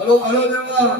Hello hello દેવા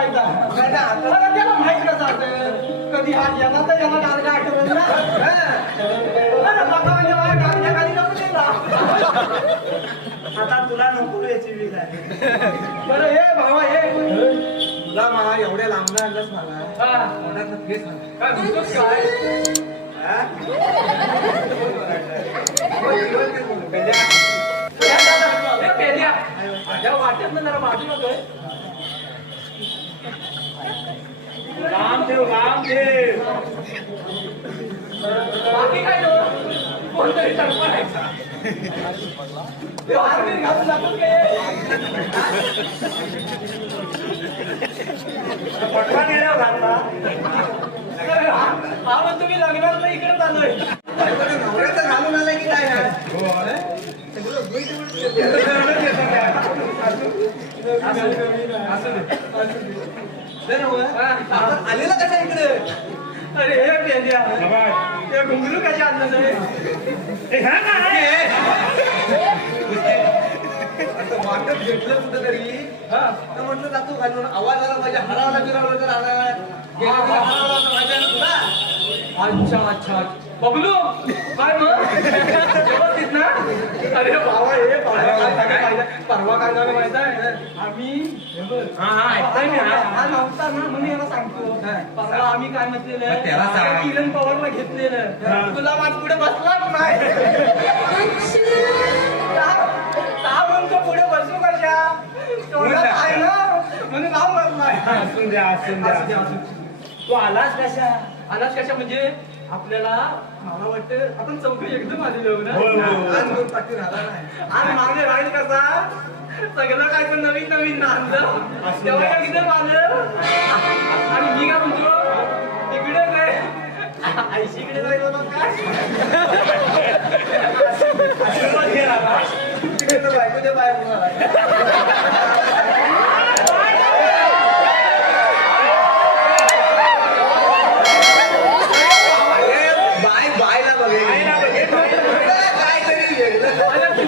आता- अरे त्याला माहीत कसं कधी हा येणार तर याला डालगा आठवलं मला. आता तुला नको याची वीज. आहे बरं हे भावा हे. तुला मला एवढ्या लांब आणलंच मला. मनातलं तेच मला. काय. माझ्या वाट्यातनं जरा बाजूला गं. राम देव राम देव बाकी काय कोणतरी तडफडायचा. पटका हात गेल्यावर घातला अरे हा हा म्हणतो मी लग्नाला इकडे चाललोय बायकोने नवऱ्याचं घालून आलंय की काय असं असं आलेला कशा इकडे? अरे हे पेद्या ते घुंगरू कशा आणलं वाटत घेतलं कुठं तरी. हा. तर म्हटलं जातो घालून आवाज आला पाहिजे. हरावला बिरावला तर आला अच्छा अच्छा. बबलू काय मग. व्यवस्थित ना? अरे बाबा हे? परवा काय झालं माहीत आहे? आम्ही हे बघ, ऐकतोय मी नव्हता ना म्हणून याला सांगतो. परवा आम्ही काय म्हटलेलं? किरण पवारला घेतलेलं. तुला पुढे बसलाच नाही? का- म्हणतो पुढे बसू कशा आहे ना? म्हणून नाव बसलाय असून द्या असून द्या. तू आलास कशा? आलाच कशा म्हणजे आपल्याला मला वाटतं आपण चौकडी एकदम आलेली आहोत ना? आज गोड पाठी झाला नाही. आणि मागे राहील कसा? सगळं काय पण नवीन नवीन नांदलं. तेव्हा एकदम आलं. आणि मी काय म्हणतो? तिकडे काय? आईशीकडे जायचं मग काय? आशीर्वाद घ्या. तिकडे तर बायकोच्या बाहेर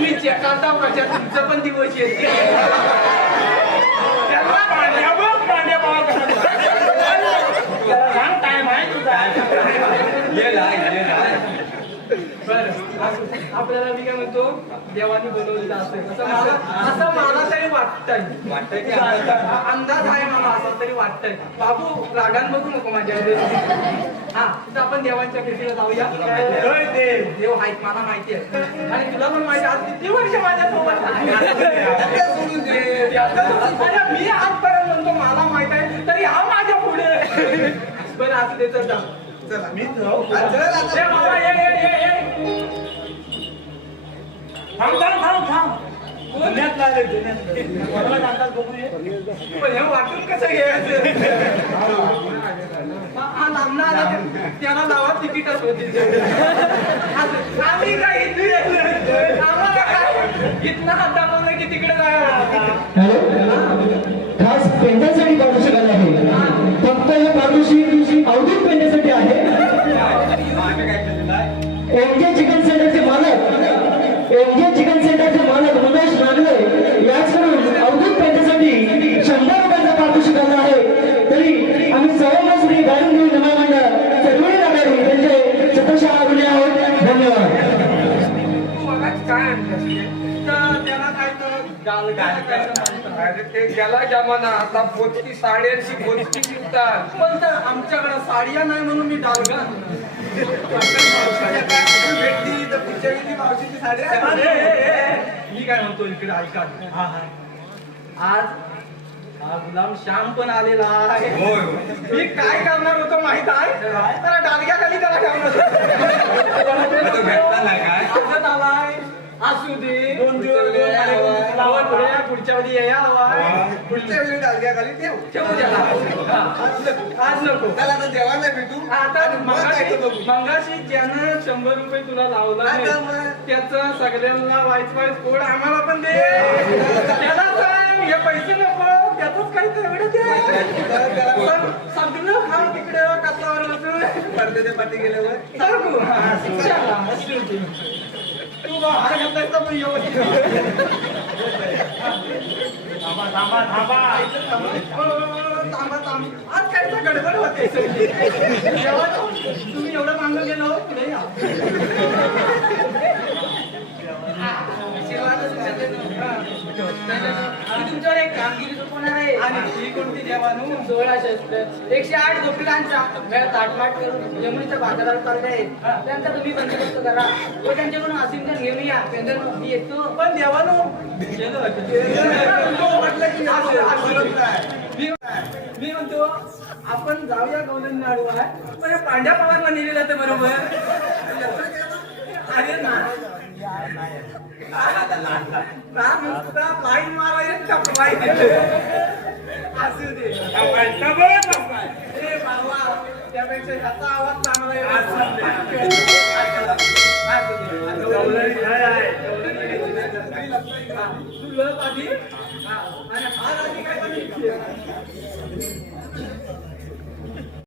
तुम्ही चेकाचा प्रचार तुमचं पण दिवस येते त्याला पांड्या बघ, पांड्या सांग टाइम आहे तुझा. बरं आपल्याला मी काय म्हणतो देवानी बनवलेलं असेल असं मला असं मला तरी वाटतंय. अंदाज आहे मला असा तरी वाटतंय. बाबू रागान बघू नको माझ्या हा तर आपण देवांच्या भेटीला जाऊया. देव. देव आहेत मला माहिती आहे. आणि तुला पण माहिती आहे, आज किती वर्ष माझ्या सोबत आता सोडून दे. अरे मी आजपर्यंत म्हणतो मला माहीत आहे तरी हा माझ्या पुढे. बरं असं दे तर जा चला मी थांब थांब थांब थांब पुण्यात लागले ये. पण हे वाटून कसं घ्यायचं हा आला त्याला लावा तिकीटच होती आम्ही काय इथे इथनं हात दाखवलं की तिकडे जायला अरे ते गेला जमाना आता पोचकी साड्यांची पोचकी विकतात पण तर आमच्याकडे साड्या नाही म्हणून मी डालगा भेटली तर पुढच्या मावशीची साडी आहे. अरे, ए, ए, ए, मी काय म्हणतो इकडे ऐका हा, हा. आज हा गुलाम श्याम पण आलेला आहे होय, होय. मी काय करणार होतो माहीत आहे त्याला डालग्याखाली त्याला ठेवणार तो भेटला नाही काय? असं आलाय असू दे दोन दिवस दोन आले, दोन दिवस लावा लावा. पुढे, पुढच्या वेळी या आवाय पुढच्या वेळी डालग्याखाली ठेव. ठेवू द्या हा. आज नको. चला आता देवाला भेटू. आता आणि मग मगाशी जायचं बघू मगाशी ज्यानं शंभर रुपये तुला लावला आता नाही मग? त्याचं सगळ्यांना वाईट वाईट कोड आम्हाला पण दे. त्याला सांग हे पैसे नको त्यातच काही तेवढं दे. सांग, सगळं खाऊ तिकडे कचरावर बसून. पडद्याच्या पाठी गेल्यावर. सांगू? हा, चला. तू बा हार घातलायस तर पण व्यवस्थित थांबा थांबा. थांबा थांबा थांबा आज काय तर गडबड होते. तुम्ही एवढं मागं गेलो पुढे या. तुमच्यावर एक कामगिरी सोपवणार आहे. आणि ही कोणती देवानू सोळा शस्त्र एकशे आठ गोपिकांचा वेळ ताटमाट करून यमुनीच्या बाजारावर चालले आहेत. त्यांचा तुम्ही बंदोबस्त करा. व त्यांच्याकडून असिंधन घेऊन या. पेंदर मी येतो. पण देवानू म्हटलं की? मी म्हणतो आपण जाऊया गौलन नाडू आहे पण या पांड्या पवारला नेलेलं तर बरोबर. अरे ना. लाईन मारायला असू दे त्यापेक्षा ह्याचा आवाज चांगला आहे. असू काय हा, आधी